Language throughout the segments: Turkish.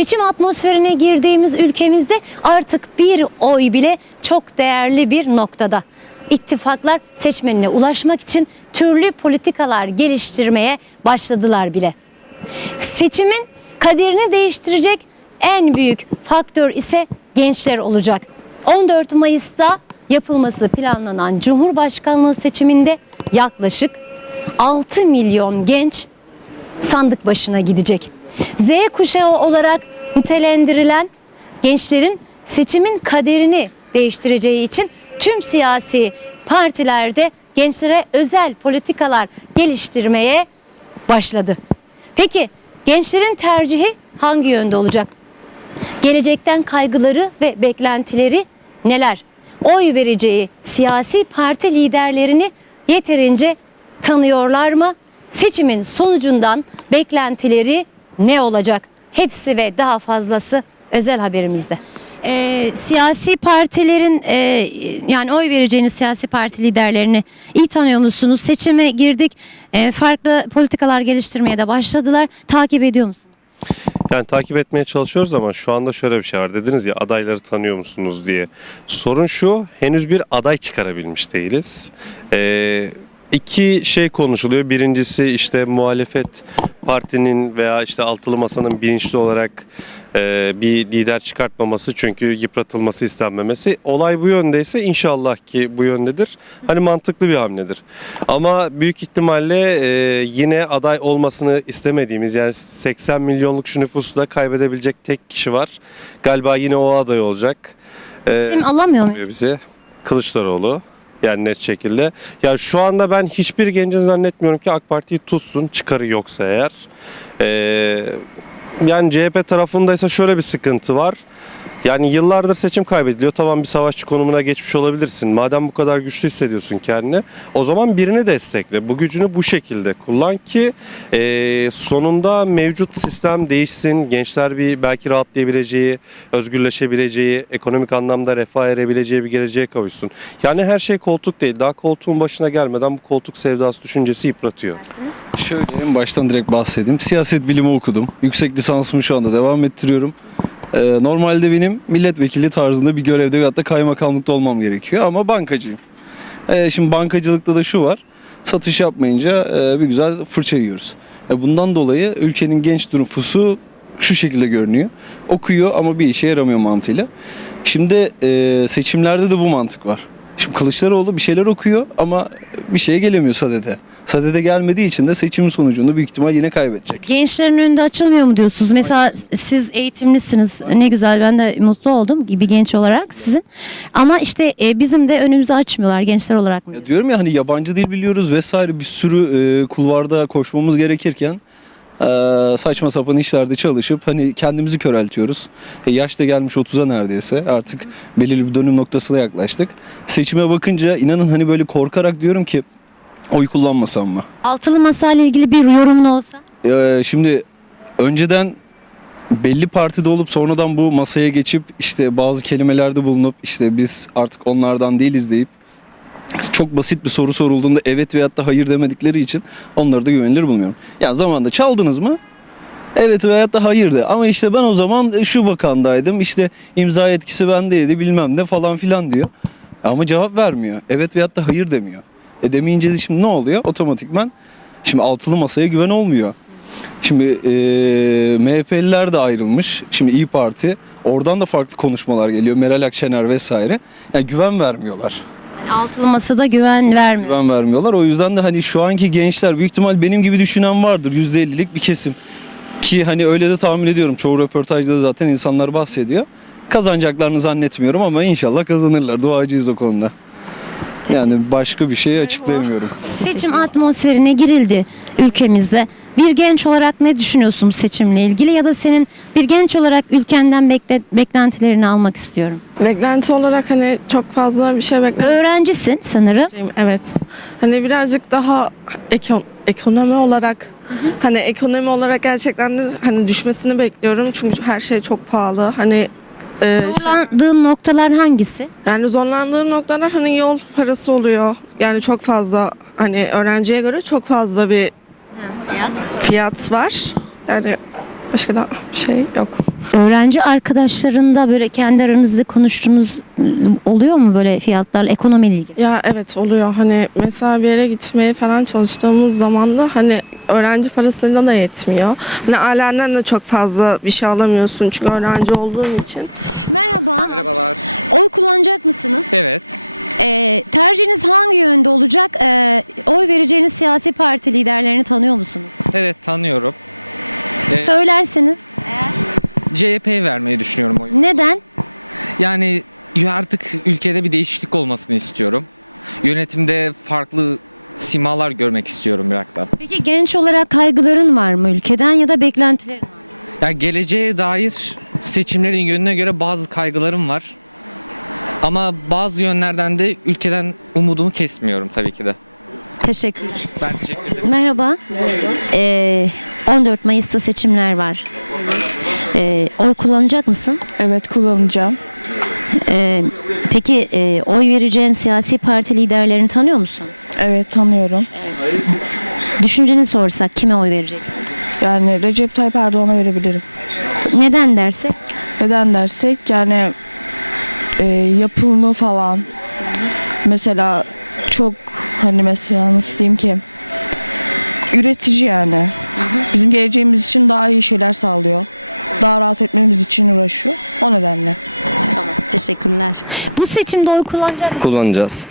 Seçim atmosferine girdiğimiz ülkemizde artık bir oy bile çok değerli bir noktada. İttifaklar seçmenine ulaşmak için türlü politikalar geliştirmeye başladılar bile. Seçimin kaderini değiştirecek en büyük faktör ise gençler olacak. 14 Mayıs'ta yapılması planlanan Cumhurbaşkanlığı seçiminde yaklaşık 6 milyon genç sandık başına gidecek. Z kuşağı olarak nitelendirilen gençlerin seçimin kaderini değiştireceği için tüm siyasi partilerde gençlere özel politikalar geliştirmeye başladı. Peki gençlerin tercihi hangi yönde olacak? Gelecekten kaygıları ve beklentileri neler? Oy vereceği siyasi parti liderlerini yeterince tanıyorlar mı? Seçimin sonucundan beklentileri ne olacak? Hepsi ve daha fazlası özel haberimizde. Ee, siyasi partilerin e, yani oy vereceğiniz siyasi parti liderlerini iyi tanıyor musunuz? Seçime girdik. e, farklı politikalar geliştirmeye de başladılar. Takip ediyor musunuz? Yani takip etmeye çalışıyoruz ama şu anda şöyle bir şey var. Dediniz ya adayları tanıyor musunuz diye. Sorun şu henüz bir aday çıkarabilmiş değiliz. Ee, iki şey konuşuluyor. Birincisi işte muhalefet partinin veya işte altılı masanın bilinçli olarak e, bir lider çıkartmaması çünkü yıpratılması istenmemesi. Olay bu yöndeyse inşallah ki bu yöndedir. Hani mantıklı bir hamledir. Ama büyük ihtimalle e, yine aday olmasını istemediğimiz yani 80 milyonluk şu nüfusu da kaybedebilecek tek kişi var. Galiba yine o aday olacak. Ee, İsim alamıyor muyuz? bize Kılıçdaroğlu. Yani net şekilde. Ya şu anda ben hiçbir gencin zannetmiyorum ki AK Parti'yi tutsun çıkarı yoksa eğer. Ee, yani CHP tarafındaysa şöyle bir sıkıntı var. Yani yıllardır seçim kaybediliyor. Tamam bir savaşçı konumuna geçmiş olabilirsin. Madem bu kadar güçlü hissediyorsun kendini. O zaman birini destekle. Bu gücünü bu şekilde kullan ki e, sonunda mevcut sistem değişsin. Gençler bir belki rahatlayabileceği, özgürleşebileceği, ekonomik anlamda refah erebileceği bir geleceğe kavuşsun. Yani her şey koltuk değil. Daha koltuğun başına gelmeden bu koltuk sevdası düşüncesi yıpratıyor. Şöyle en baştan direkt bahsedeyim. Siyaset bilimi okudum. Yüksek lisansımı şu anda devam ettiriyorum. Ee, normalde benim milletvekili tarzında bir görevde veyahut da kaymakamlıkta olmam gerekiyor ama bankacıyım. Ee, şimdi bankacılıkta da şu var. Satış yapmayınca e, bir güzel fırça yiyoruz. E, bundan dolayı ülkenin genç nüfusu şu şekilde görünüyor. Okuyor ama bir işe yaramıyor mantığıyla. Şimdi e, seçimlerde de bu mantık var. Şimdi Kılıçdaroğlu bir şeyler okuyor ama bir şeye gelemiyor sadede. Sadede gelmediği için de seçimin sonucunda büyük ihtimal yine kaybedecek. Gençlerin önünde açılmıyor mu diyorsunuz? Mesela siz eğitimlisiniz. Ne güzel ben de mutlu oldum gibi genç olarak sizin. Ama işte e, bizim de önümüzü açmıyorlar gençler olarak mı? Ya diyorum ya hani yabancı dil biliyoruz vesaire bir sürü e, kulvarda koşmamız gerekirken e, saçma sapan işlerde çalışıp hani kendimizi köreltiyoruz. E, yaş da gelmiş 30'a neredeyse artık belirli bir dönüm noktasına yaklaştık. Seçime bakınca inanın hani böyle korkarak diyorum ki oy kullanmasam mı? Altılı masa ile ilgili bir yorumun olsa? Ee, şimdi önceden belli partide olup sonradan bu masaya geçip işte bazı kelimelerde bulunup işte biz artık onlardan değiliz deyip çok basit bir soru sorulduğunda evet veyahut da hayır demedikleri için onları da güvenilir bulmuyorum. Ya zamanında çaldınız mı? Evet veyahut da hayır de. Ama işte ben o zaman şu bakandaydım. işte imza etkisi bendeydi bilmem ne falan filan diyor. Ama cevap vermiyor. Evet veyahut da hayır demiyor. E demeyince de şimdi ne oluyor? Otomatikman şimdi altılı masaya güven olmuyor. Şimdi e, MHP'liler de ayrılmış. Şimdi İyi Parti. Oradan da farklı konuşmalar geliyor. Meral Akşener vesaire. Yani güven vermiyorlar. Yani altılı masada güven vermiyor. Güven vermiyorlar. O yüzden de hani şu anki gençler büyük ihtimal benim gibi düşünen vardır. %50'lik bir kesim. Ki hani öyle de tahmin ediyorum. Çoğu röportajda da zaten insanlar bahsediyor. Kazanacaklarını zannetmiyorum ama inşallah kazanırlar. Duacıyız o konuda. Yani başka bir şey açıklayamıyorum. Seçim atmosferine girildi ülkemizde. Bir genç olarak ne düşünüyorsun bu seçimle ilgili ya da senin bir genç olarak ülkenden bekle, beklentilerini almak istiyorum. Beklenti olarak hani çok fazla bir şey beklemiyorum. Öğrencisin sanırım. Evet. Hani birazcık daha eko- ekonomi olarak hani ekonomi olarak gerçekten de hani düşmesini bekliyorum. Çünkü her şey çok pahalı. Hani e, şey- Zorlandığın noktalar hangisi? yani zorlandığım noktalar hani yol parası oluyor. Yani çok fazla hani öğrenciye göre çok fazla bir fiyat var. Yani Başka da şey yok. Öğrenci arkadaşlarında böyle kendi aranızda konuştuğunuz oluyor mu böyle fiyatlarla ekonomiyle ilgili? Ya evet oluyor. Hani mesela bir yere gitmeye falan çalıştığımız zaman da hani öğrenci parasıyla da yetmiyor. Hani ailenden de çok fazla bir şey alamıyorsun çünkü öğrenci olduğun için. Merhaba. Merhabalar. Oy kullanacak mısınız? Evet. Ee, tercihiniz hangi yönde olacak? Ee, oy vereceğiniz siyasi parti liderlerini tanıyor musunuz? Evet tanıyorum. Evet. Söylerseniz. CHP vermeyi düşünüyorum oyu. Neden? Yani ya artık ülkede bir değişiklik olmasını istiyorum. Yönetimde farklı simalar görmek istiyorum biraz da. Peki genç olarak kaygıların var mı ülkeden ya da beklentilerin var mı? Ya geleceğe dair seçimlerin yönüne göre bazı kaygılarım var. Ama bazı yönlerden de ülkeden umudumu kesmiyorum tabii ki de. Teşekkürler. Ben teşekkür ederim. Merhaba. Ee, 14 Mayıs'ta seçimler var. Ee, oy kullanacak mısın? Evet kullanacağım. Ee, peki e, oy vereceğin siyasi parti liderlerini tanıyor musun? Evet tanıyorum. Düşünceni sorsak kime oy vereceksin? Yani Recep Tayyip Erdoğan'a verebilirim. Neden dersek? Neden dersek yani e, yapımı falan mesela çok hani mesela nasıl diyeyim ki üretici yani. Bizim geleceğimiz için daha iyi şeyler sağlıyor. Daha rahat etmemiz için uğraşıyor. O nedenle. Teşekkürler. Bu seçimde oy kullanacak mısın? kullanacağız.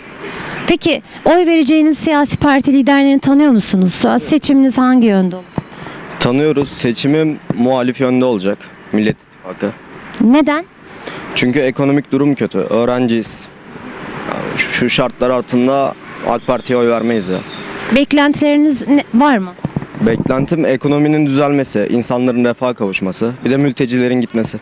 Peki oy vereceğiniz siyasi parti liderlerini tanıyor musunuz? Seçiminiz hangi yönde olur? Tanıyoruz. Seçimim muhalif yönde olacak. Millet İttifakı. Neden? Çünkü ekonomik durum kötü. Öğrenciyiz. Yani Şu şartlar altında AK Parti'ye oy vermeyiz ya. Beklentileriniz ne- var mı? Beklentim ekonominin düzelmesi, insanların refaha kavuşması, bir de mültecilerin gitmesi.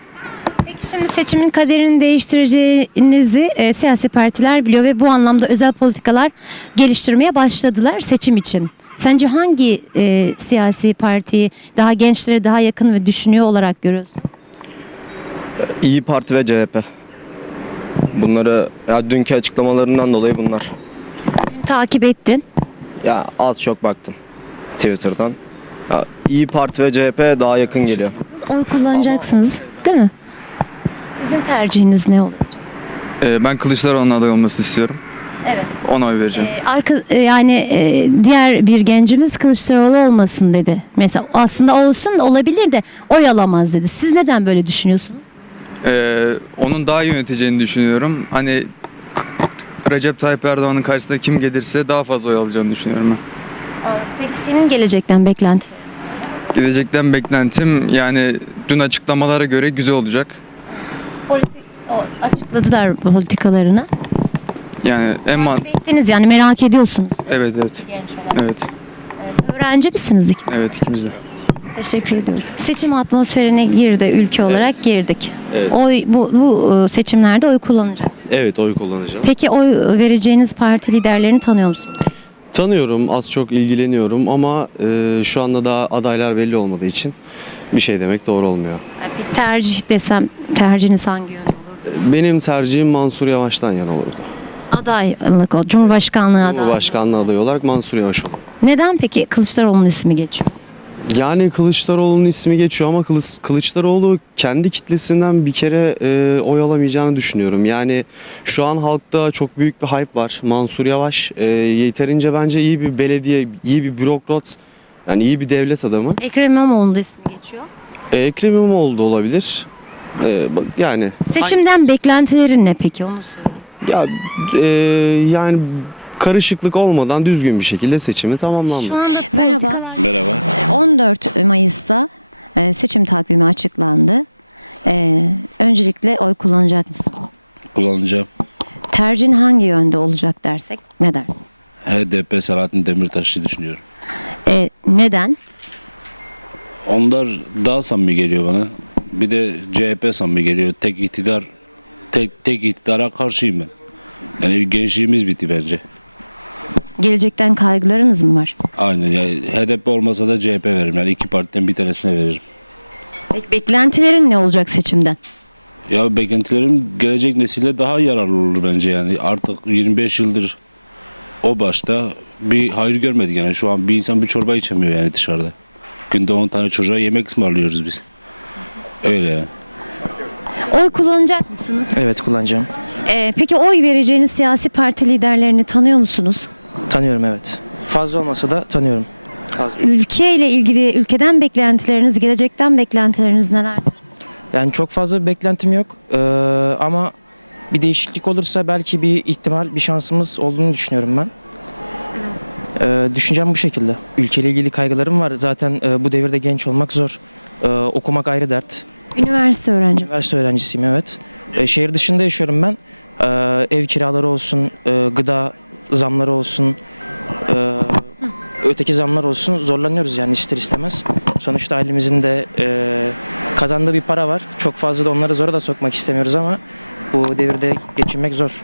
Peki şimdi seçimin kaderini değiştireceğinizi e, siyasi partiler biliyor ve bu anlamda özel politikalar geliştirmeye başladılar seçim için. Sence hangi e, siyasi partiyi daha gençlere daha yakın ve düşünüyor olarak görüyorsun? İyi Parti ve CHP. Bunları ya dünkü açıklamalarından dolayı bunlar. Takip ettin. Ya az çok baktım Twitter'dan. Ya İyi Parti ve CHP daha yakın geliyor. Oy kullanacaksınız değil mi? Sizin tercihiniz ne olur? Ee, ben Kılıçdaroğlu'nun aday olmasını istiyorum. Evet. Ona oy vereceğim. E, arka, e, yani e, diğer bir gencimiz Kılıçdaroğlu olmasın dedi. Mesela aslında olsun olabilir de oy alamaz dedi. Siz neden böyle düşünüyorsunuz? Ee, onun daha iyi yöneteceğini düşünüyorum. Hani Recep Tayyip Erdoğan'ın karşısında kim gelirse daha fazla oy alacağını düşünüyorum ben. Senin gelecekten beklenti? Gelecekten beklentim yani dün açıklamalara göre güzel olacak. Politik o, açıkladılar politikalarını. Yani en man Takip ettiniz yani merak ediyorsunuz evet evet genç olarak. evet Öğrenci misiniz? ikiniz? evet ikimiz de. Teşekkür ediyoruz. Seçim atmosferine girdi ülke olarak girdik. Evet. Oy bu bu e, seçimlerde oy kullanacak. Evet oy kullanacağım. Peki oy vereceğiniz parti liderlerini tanıyor musunuz? Tanıyorum, az çok ilgileniyorum ama e, şu anda daha adaylar belli olmadığı için bir şey demek doğru olmuyor. Yani bir tercih desem tercihiniz hangi yönde olur? Benim tercihim Mansur Yavaş'tan yana olurdu. Adaylık o Cumhurbaşkanlığı adayı. Cumhurbaşkanlığı adayı olarak Mansur Yavaş olur. Neden peki Kılıçdaroğlu'nun ismi geçiyor? Yani Kılıçdaroğlu'nun ismi geçiyor ama Kılıç, Kılıçdaroğlu kendi kitlesinden bir kere e, oy alamayacağını düşünüyorum. Yani şu an halkta çok büyük bir hype var. Mansur Yavaş e, yeterince bence iyi bir belediye, iyi bir bürokrat, yani iyi bir devlet adamı. Ekrem İmamoğlu'nun da ismi geçiyor. E, Ekrem İmamoğlu da olabilir. E, yani Seçimden beklentilerin ne peki onu söyle. ya e, yani karışıklık olmadan düzgün bir şekilde seçimi tamamlanması. Merhaba. Merhaba. 14 Mayıs'ta e, seçim takvimi açıklandı. E, Öncelikle oy kullanacak mısın? Kullanacağım. Tercihin hangi yönde olacak dersek ne dersin? HDP Selahattin Demirtaş'ı düşünüyorum. E, neden? Onlar daha samimi geliyor bana. Bir de CHP samimi geliyor. Tek iktidar tek tek iktidara karşıyım ben. Yani gençliğimiz bitti bence. Gelecekten kaygılarınız mı var? Aynen yani HDP olmasa da CHP veririm. Yani iki partiden bir tanesine veririm. Peki beklentilerin ne olacak seçimden? Ya beklentilerim gelecek nesile daha yararlı olur bence yani. Artık 25 yıldır o başta bir hayır görmedik yani. Şu an bir insan bir çorba içemiyor yani dışarıda. Günde 10 tane çocuğa yemek ısmarlıyoruz biz. Öyle yani. Oy kullanacak mısınız? Evet kullanacağım. Ee, peki oy vereceğiniz siyasi parti liderlerini tanıyor musunuz? Tanıyorum evet. Fazla olmasa da tanıyorum. Az. Ülke ile ilgili ülkeden beklentileriniz, gelecekten beklentileriniz neler? Yani çok fazla bir beklentim yok. Ee, ama bir değişiklik olursa belki bir ihtimal, bir şansımız olduğunu düşünüyorum ben. Ee, düşüncem bu şekilde. Ülkeyle ilgili kaygılarım var. Zaten e, bu devirde genç olmak zor. Ee, okumak ayrı dert. Üniversite öğrencisi. Üniversite öğrencisiyim evet. Ee, şehir dışında yaşıyorum ben. Ee, ev kiraları olsun, e, gıda zamları olsun, e, öteki zamlar olsun zorlanıyoruz yani ister istemez. Sonuçta ailemizin de e, kazandığı bir para var. Çok fazla da onları zora da sokmak istemiyoruz ama bu devirde geçinmek zor.